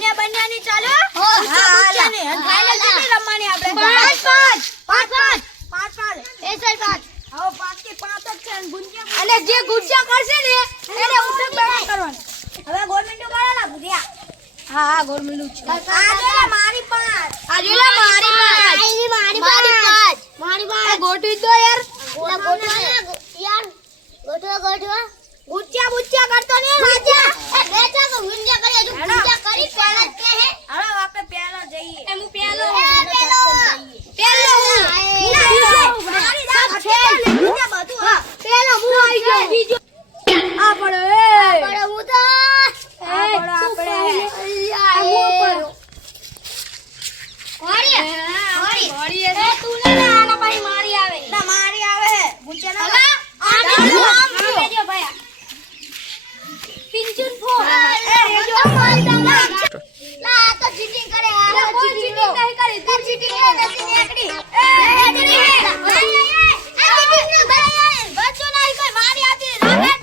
બન્યા બન્યાની ચાલો હા ને ફાઇનલ કેટલી રમવાની આપણે 5 એ સાઈડ 5 હવે 5 કે 5 જ છે અને ગુંજિયા એટલે જે ગુંજિયા કરશે ને એને ઉઠક બેઠા કરવાનું હવે ગોળમીંડો કરેલા ભુજિયા હા ગોળમીંડો છે આ જોલા મારી 5 આ જોલા મારી 5 ગોઠવી દો યાર ગોઠવા ગુચ્ચા કરતો ને ગુચ્ચા એ બેટા તો ગુંજિયા કરી હજુ ગુંજિયા કરી પહેલા કે હે હવે આપણે પહેલા જઈએ હું પહેલો મારી દાસ છે લીધે બધું હા પહેલો હું આવી ગયો બીજો આ પડો હું તો આ પડો આપણે ઘોડી એ તું ને આના ભાઈ મારી આવે ગુચ્ચા ના આ ભાઈ પિંચુન ફો એ રેજો લા તો ચીટિંગ કરે આ ચીટિંગ નહીં કરી તું ચીટિંગ નથી નીકળી એ ચીટિંગ ભાઈ બચ્ચો નહીં કોઈ મારી આતી રાબેટ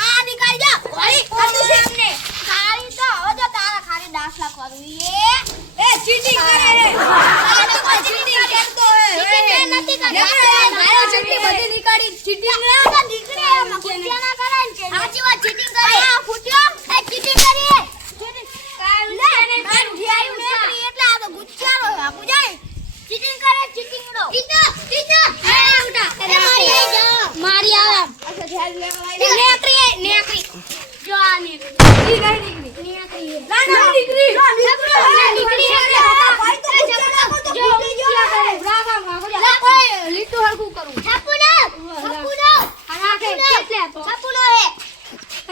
આ નીકળી જા ઓય કતું સામને ખારી તો હવે જો તારા ખારી દાખલા કરું એ ચીટિંગ કરે આ તો ચીટિંગ કરતો હે ચીટિંગ નથી કરતો મારો ચીટિંગ બધી નીકળી ચીટિંગ ના નીકળે મકુટિયા ના કરે કે સાચી વાત ચીટિંગ કરે આ ફૂટ્યો એ ચીટિંગ કરી ચીટિંગ કાઈ ને કાઈ ઠિયાયું નીકળી એટલે આ તો ગુચ્ચારો આપુ જાય ચીટિંગ કરે ચીટિંગડો ટીચર એ ઉઠા અરે મારી આવે અચ્છા ધ્યાન લેવા નેકરી જો આ નીકળી નીકળી ના નીકળી નીકળી ભાઈ તો લીટુ હરકું કરું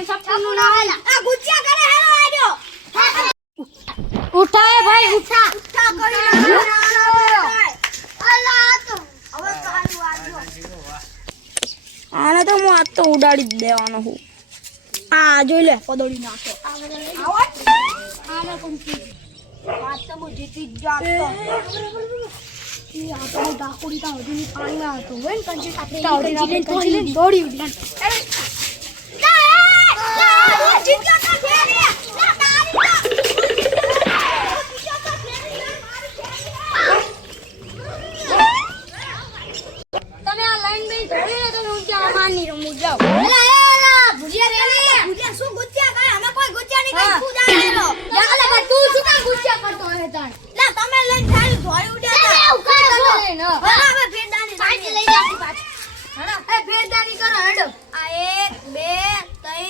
છાપુનો ના હાલા આ ગુચ્ચા કરે હેલો આજો ઉઠાય ભાઈ ઉઠા કરી અલ્લા તો હવે કાલુ આજો આને તો હું આજ તો ઉડાડી દેવાનો હું આ જોઈ લે પદોડી નાખો આને કોણ કી આજ તો હું જીતી જ જાતો ઈ આ તો ડાકોડી તા હજી પાણી ના હતો વેન કંચી આપણે દોડી ઉડી તમે આ લાઈન બેન ધોડી ને તમે ઊંચા માની રમુ જાવ એલા ભુજિયા રે ભુજિયા શું ગુચ્ચા કરે અમે કોઈ ગુચ્ચા ની કઈ તું જાણેલો જાલે તું શું કા ગુચ્ચા કરતો હે તાણ લા તમે લઈને ખાલી ધોળી ઉડ્યા તા એવું કરે તમે લઈને હવે ફેરદાની પાછી લઈ જાવ પાછી હડો એ ફેરદાની કરો હેડો આ 1 2 3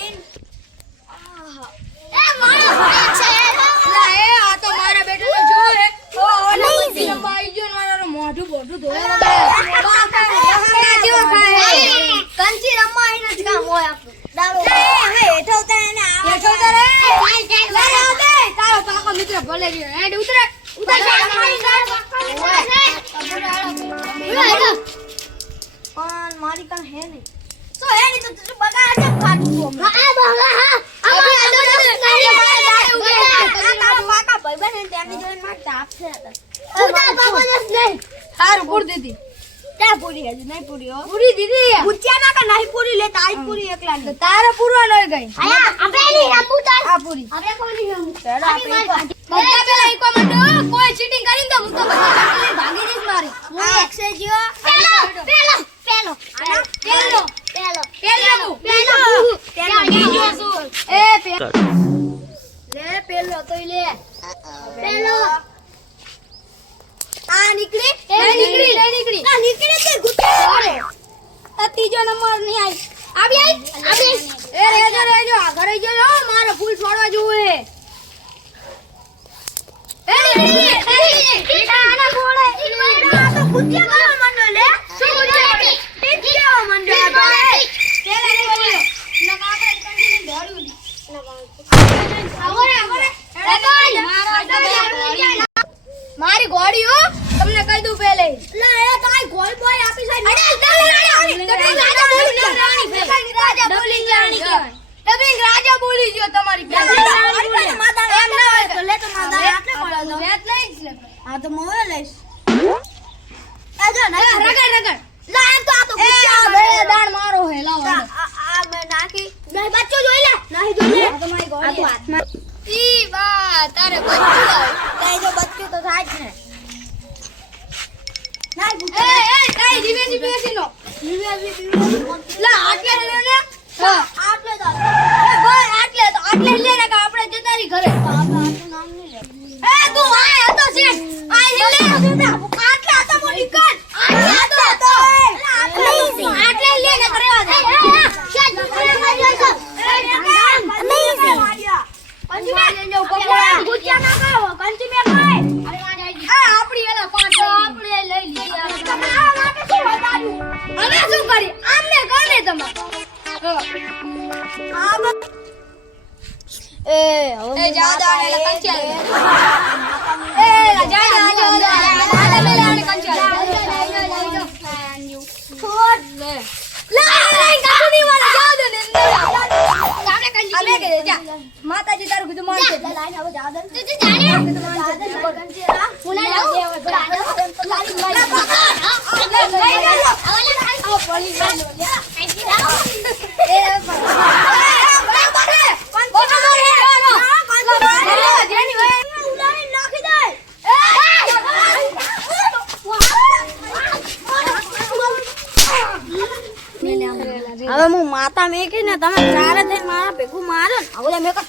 એ મારો ભાઈ છે લા એ આ તો મારા બેટાને જો હે ઓ ઓલા બધી રંબાઈ જો મારો મોઢું બોઢું ધોયા જેવો ખાય કંચી રમાઈ ન કામ હોય આપણું દાડો હવે હેઠો ઉતરે ને આવે હેઠો ઉતરે તારો પાકો મિત્ર ભલે ગયો હેડ ઉતરે મારી કાન હે ને તો હે ને તો તું બગા છે ફાટું હા બગા હા આપણે આડો તારો પાકા ભાઈબંધ ને તેમની જોઈને માર તાપ છે તું તાર પાકો જસ નહીં હાર પૂર દીધી ક્યાં પૂરી હજી નહીં પૂરી હો પૂરી દીધી પૂછ્યા ના કે નહીં પૂરી લે તારી પૂરી એકલા ની તારે પૂરવા નઈ ગઈ આયા આપેલી રમુ તાર આ પૂરી આપણે કોની રમુ પેલા આપણે બધા પેલા ઈકો મંડો કોઈ ચીટિંગ કરીને તો હું તો બધા ભાગી જઈશ મારી હું એક્સે જીઓ પેલો તો લે પેલો આ નીકળી ના નીકળી તે ગુચ્ચા કરે આ ત્રીજો નંબર ની આવી એ રેજો આ ઘરે જો મારો ફૂલ છોડવા જોવે એ નીકળી આના છોડે આ તો ગુચ્ચા કરવા માંડો લે શું ગુચ્ચા ટીચો માંડો ભાઈ પેલા ને બોલ્યો નકા આપણે કંટીને ધોડ્યું મારી ઘોડી હો તમને કહી દઉં પહેલે લા એ તાઈ ગોલ બોય આપી સાઈ તમે રાજા બોલી ગયો તમારી માતા એમ ના હોય તો લે તો માતા આટલે પડો તો વેત લઈ જ લે આ તો મોય લઈશ આ જો રગડ લા એમ તો આ તો ગુચ્ચા બે દાણ મારો હે લાવ આ મે નાખી નહીં બચ્ચો જોઈ લે નહીં જોઈ લે આ તો મારી ઘોડી આ તો હાથમાં ઈ બા તારે બચ્ચું હોય કઈ જો બચ્ચું તો થાય જ ને કઈ દિવેજી બેસીનો લા આટલે લે ને હા આટલે તો ભાઈ આટલે લે ને કે આપણે જતારી ઘરે નામ નહીં લે તું આ હતો છે આ લે આટલે હતો મોડી કર આટલે હતો આટલે લે ને કરેવા દે માતાજી તારું કીધું માનશે હવે હું માતા મેકી ને તમે ચારે થઈને મારા ભેગું મારો ને હવે મેં માતા